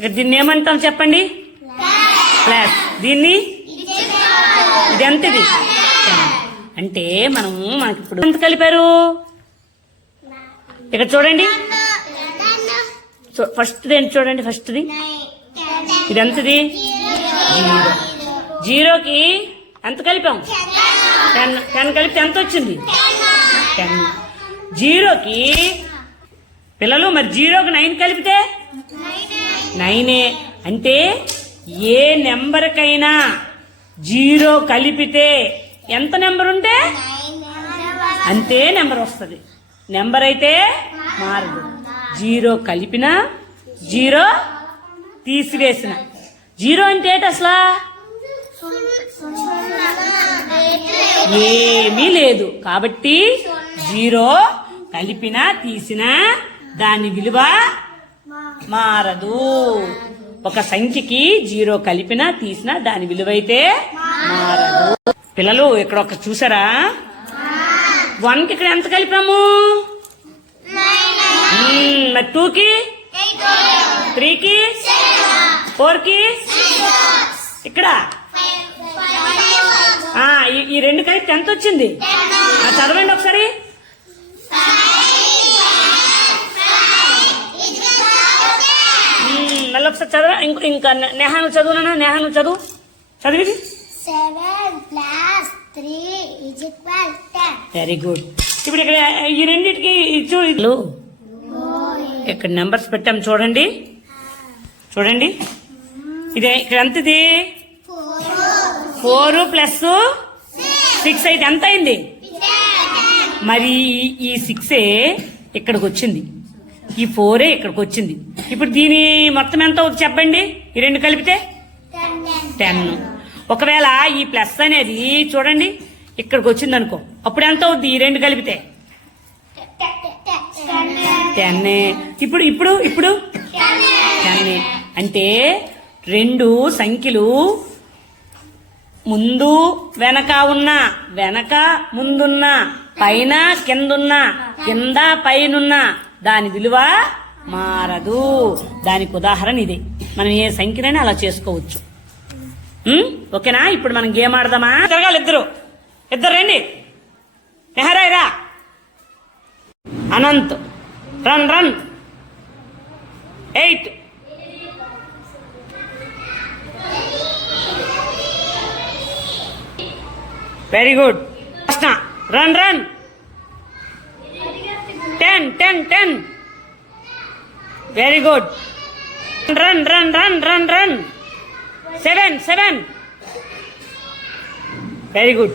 ఇక దీన్ని ఏమంటాం చెప్పండి? ప్లస్. దీన్ని ఇది ఎంతది? అంటే మనకి ఇప్పుడు ఎంత కలిపారు? ఇక్కడ చూడండి, ఫస్ట్ ఏంటి చూడండి, ఫస్ట్ది ఇది ఎంతది? 0. 0కి ఎంత కలిపాం? 10. 10 కలిపితే ఎంత వచ్చింది? 10. 0కి పిల్లలు మరి 0కి 9 కలిపితే 9. అంటే ఏ నెంబర్కైనా 0 కలిపితే ఎంత నెంబర్ ఉంటే అంతే నెంబర్ వస్తుంది. నెంబర్ అయితే మారదు. 0 కలిపిన 0 తీసివేసిన. 0 అంటే ఏంటి అసలు? ఏమీ లేదు. కాబట్టి 0 కలిపినా తీసినా దాని విలువ మారదు. ఒక సంఖ్యకి 0 కలిపినా తీసినా దాని విలువ అయితే మారదు. పిల్లలు ఇక్కడ ఒక చూసారా? 1కి ఇక్కడ ఎంత కలిపాము? మరి 2కి, 3కి, 4కి, ఇక్కడ ఈ 2 కలిపి ఎంత వచ్చింది? చదవండి ఒకసారి. మళ్ళీ ఒకసారి చదవ. ఇంకా నేహాను చదువునా? నేహాను చదువు, చదివి. 7 + 3 = 10. Very good. ఇప్పుడు ఇక్కడ ఈ రెండింటికి చూడు, ఇక్కడ నెంబర్స్ పెట్టాం చూడండి. చూడండి, ఇదే ఇక్కడ ఎంతది? 4 + 6 అయితే ఎంత అయింది? మరి ఈ 6 ఇక్కడికి వచ్చింది, ఈ 4 ఇక్కడికి వచ్చింది. ఇప్పుడు దీని మొత్తం ఎంత అవుతుంది చెప్పండి? ఈ 2 కలిపితే 10. ఒకవేళ ఈ ప్లస్ అనేది చూడండి ఇక్కడికి వచ్చింది అనుకో, అప్పుడు ఎంత అవుద్ది? ఈ 2 కలిపితే 10. ఇప్పుడు ఇప్పుడు ఇప్పుడు 10. అంటే 2 సంఖ్యలు ముందు వెనక ఉన్న, వెనక ముందున్న, పైన కిందున్న, కింద పైనున్న దాని విలువ మారదు. దానికి ఉదాహరణ ఇదే. మనం ఏ సంఖ్యనైనా అలా చేసుకోవచ్చు. ఓకేనా? ఇప్పుడు మనం గేమ్ ఆడదామా? తిరగాలి ఇద్దరు రండి. నెహరాయిరా. Anant run. 8. Very good. Krishna run. 10. Very good. Run. 7. Very good.